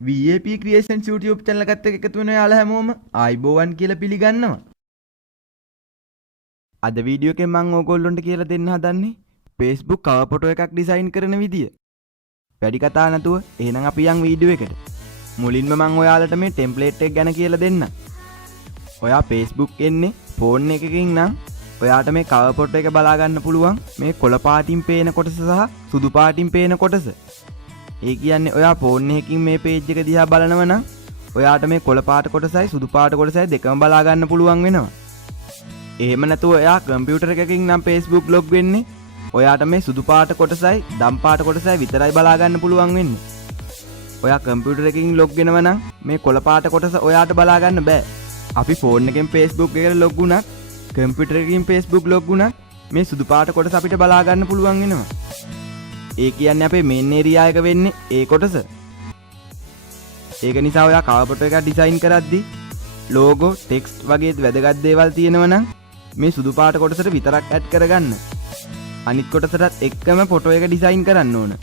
VAP Creations YouTube channel එකත් එක්ක එකතු වෙන යාළුවා හැමෝම ආයිබෝවන් කියලා පිළිගන්නවා. අද වීඩියෝ එකෙන් මම ඕගොල්ලොන්ට කියලා දෙන්න හදන්නේ Facebook cover photo එකක් ඩිසයින් කරන විදිය. වැඩි කතා නැතුව එහෙනම් අපි යන් වීඩියෝ එකට. මුලින්ම මම ඔයාලට මේ ටෙම්ප්ලේට් එක ගැන කියලා දෙන්නම්. ඔයා Facebook එන්නේ ෆෝන් එකකින් නම් ඔයාට මේ cover photo එක බලා ගන්න පුළුවන් මේ කොළ පාටින් පේන කොටස සහ සුදු පාටින් පේන කොටස. ඒ කියන්නේ ඔයා ෆෝන් එකකින් මේ පේජ් එක දිහා බලනවා නම් ඔයාට මේ කොළ පාට කොටසයි සුදු පාට කොටසයි දෙකම බලා ගන්න පුළුවන් වෙනවා. එහෙම නැතුව ඔයා කම්පියුටර් එකකින් නම් Facebook log වෙන්නේ ඔයාට මේ සුදු පාට කොටසයි දම් පාට කොටසයි විතරයි බලා ගන්න පුළුවන් වෙන්නේ. ඔයා කම්පියුටර් එකකින් log වෙනවා නම් මේ කොළ පාට කොටස ඔයාට බලා ගන්න බෑ. අපි ෆෝන් එකෙන් Facebook එකට log වුණත් කම්පියුටර් එකකින් Facebook log වුණත් මේ සුදු පාට කොටස අපිට බලා ගන්න පුළුවන් වෙනවා. ඒ කියන්නේ අපේ මේන් ඒරියා එක වෙන්නේ ඒ කොටස. ඒක නිසා ඔයා cover photo එකක් ඩිසයින් කරද්දී logo, text වගේ වැදගත් දේවල් තියෙනවා නම් මේ සුදු පාට කොටසට විතරක් ඇඩ් කරගන්න. අනිත් කොටසටත් එක්කම ෆොටෝ එක ඩිසයින් කරන්න ඕන.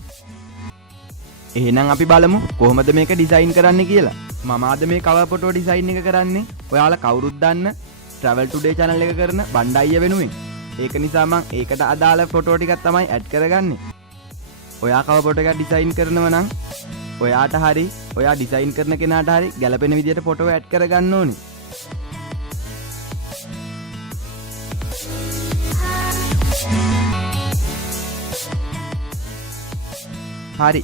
එහෙනම් අපි බලමු කොහොමද මේක ඩිසයින් කරන්න කියලා. මම අද මේ cover photo ඩිසයින් එක කරන්නේ ඔයාලා කවුරුත් දන්න travel today channel එක කරන බණ්ඩායිය වෙනුවෙන්. ඒක නිසා මම ඒකට අදාළ ෆොටෝ ටිකක් තමයි ඇඩ් කරගන්නේ. ඔයා cover photo එකක් ඩිසයින් කරනවා නම් ඔයාට හරි ඔයා ඩිසයින් කරන කෙනාට හරි ගැලපෙන විදිහට ෆොටෝ ඇඩ් කරගන්න ඕනේ. හරි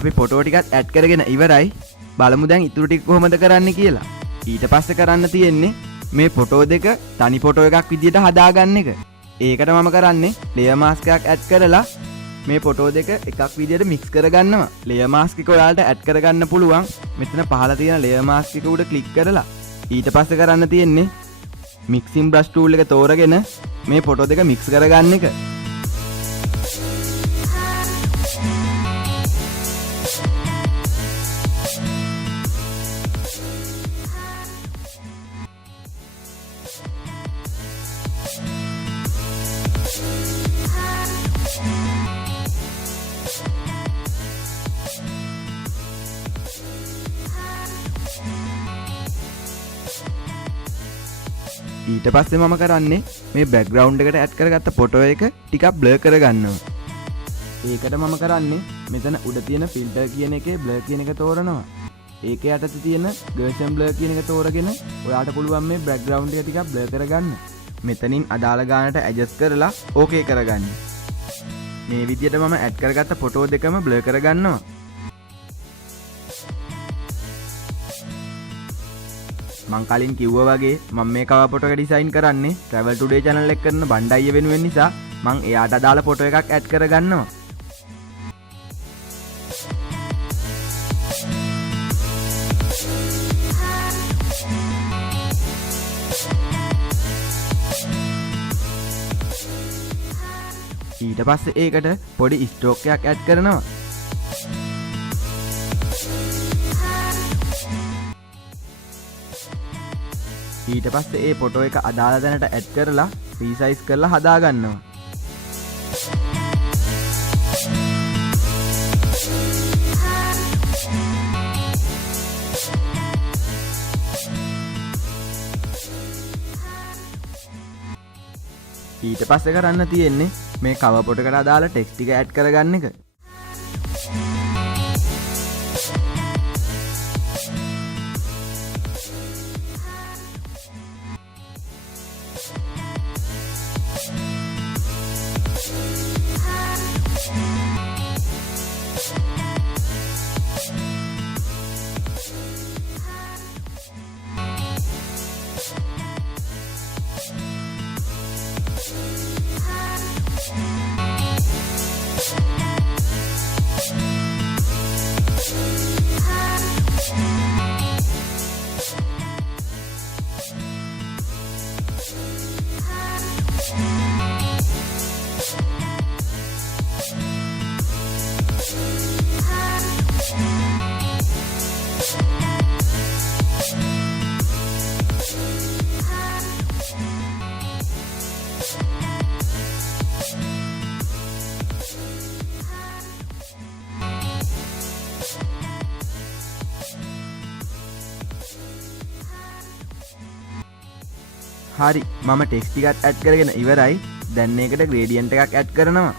අපි ෆොටෝ ටිකත් ඇඩ් කරගෙන ඉවරයි. බලමු දැන් ඉතුරු ටික කොහොමද කරන්න කියලා. ඊට පස්සේ කරන්න තියෙන්නේ මේ ෆොටෝ දෙක තනි ෆොටෝ එකක් විදිහට හදාගන්න එක. ඒකට මම කරන්නේ layer mask එකක් ඇඩ් කරලා මේ ෆොටෝ දෙක එකක් විදිහට මික්ස් කරගන්නවා. layer mask එක ඔයාලට ඇඩ් කරගන්න පුළුවන්. මෙතන පහළ තියෙන layer mask එක උඩ ක්ලික් කරලා ඊට පස්සේ කරන්න තියෙන්නේ mixing brush tool එක තෝරගෙන මේ ෆොටෝ දෙක මික්ස් කරගන්න එක. ඊට පස්සේ මම කරන්නේ මේ බෑග්ග්‍රවුන්ඩ් එකට ඇඩ් කරගත්ත ෆොටෝ එක ටිකක් බ්ලර් කරගන්නවා. ඒකට මම කරන්නේ මෙතන උඩ තියෙන ෆිල්ටර් කියන එකේ බ්ලර් කියන එක තෝරනවා. ඒකේ යටතේ තියෙන ගර්ෂන් බ්ලර් කියන එක තෝරගෙන ඔයාට පුළුවන් මේ බෑග්ග්‍රවුන්ඩ් එක ටිකක් බ්ලර් කරගන්න. මෙතනින් අදාළ ගානට ඇඩ්ජස්ට් කරලා ඕකේ කරගන්න. මේ විදිහට මම ඇඩ් කරගත්ත ෆොටෝ දෙකම බ්ලර් කරගන්නවා. මං කලින් කිව්වා වගේ මම මේ cover photo එක ඩිසයින් කරන්නේ travel today channel එක කරන බණ්ඩායිය වෙනුවෙන් නිසා මං එයාට අදාළ ෆොටෝ එකක් ඇඩ් කරගන්නවා. ඊට පස්සේ ඒකට පොඩි ස්ට්‍රෝක් එකක් ඇඩ් කරනවා. ඊට පස්සේ ඒ ෆොටෝ එක අදාළ තැනට ඇඩ් කරලා රීසයිස් කරලා හදා ගන්නවා. ඊට පස්සේ කරන්න තියෙන්නේ මේ cover photo එකට අදාළ ටෙක්ස්ට් ටික ඇඩ් කරගන්න එක. හරි මම ටෙක්ස්ට් ටිකක් ඇඩ් කරගෙන ඉවරයි. දැන් මේකට ග්‍රේඩියන්ට් එකක් ඇඩ් කරනවා.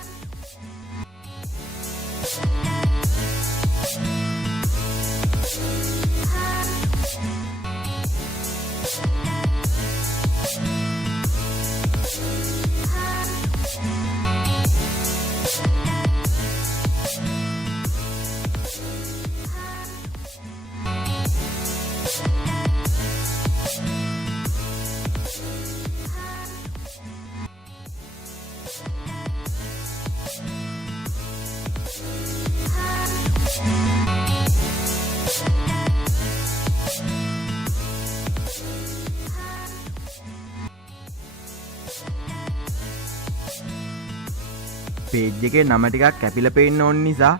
පේජ් එකේ නම ටිකක් කැපිලා පේන්න ඕන නිසා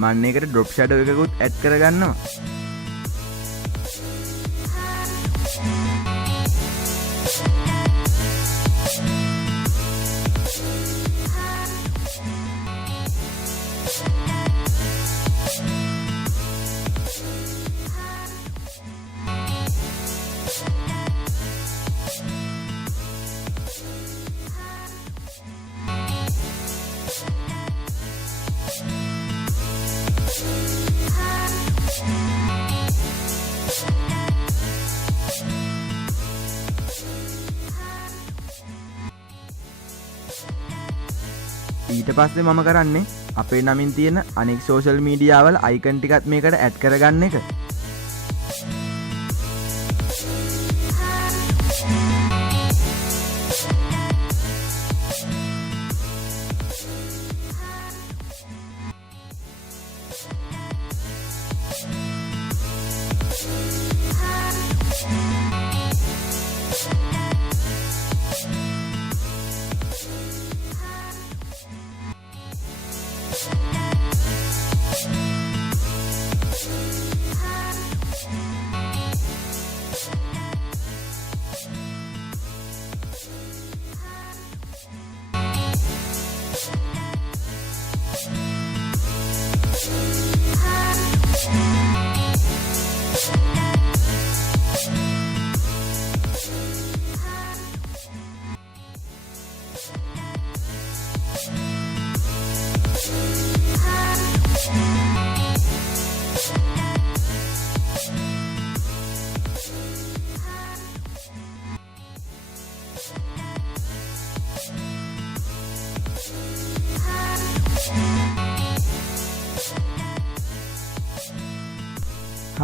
මම ඒකට ඩ්‍රොප් ෂැඩෝ එකකුත් ඇඩ් කරගන්නවා. ඊට පස්සේ මම කරන්නේ අපේ නමින් තියෙන අනෙක් සෝෂල් මීඩියා වල අයිකන් ටිකත් මේකට ඇඩ් කරගන්න එක.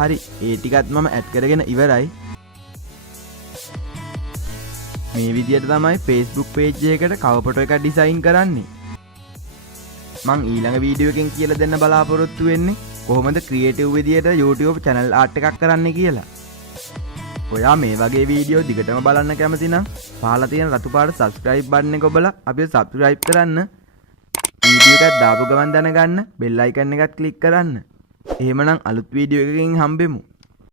හරි ඒ ටිකත් මම ඇඩ් කරගෙන ඉවරයි. මේ විදියට තමයි Facebook page එකකට cover photo එකක් ඩිසයින් කරන්නේ. මං ඊළඟ වීඩියෝ එකෙන් කියලා දෙන්න බලාපොරොත්තු වෙන්නේ කොහොමද ක්‍රියේටිව් විදියට YouTube channel art එකක් කරන්න කියලා. ඔයා මේ වගේ වීඩියෝ දිගටම බලන්න කැමති නම් පහළ තියෙන රතු පාට subscribe button එක ඔබලා අපිව subscribe කරන්න. වීඩියෝ එකක් දාපු ගමන් දැනගන්න bell icon එකත් click කරන්න. එහෙමනම් අලුත් වීඩියෝ එකකින් හම්බෙමු.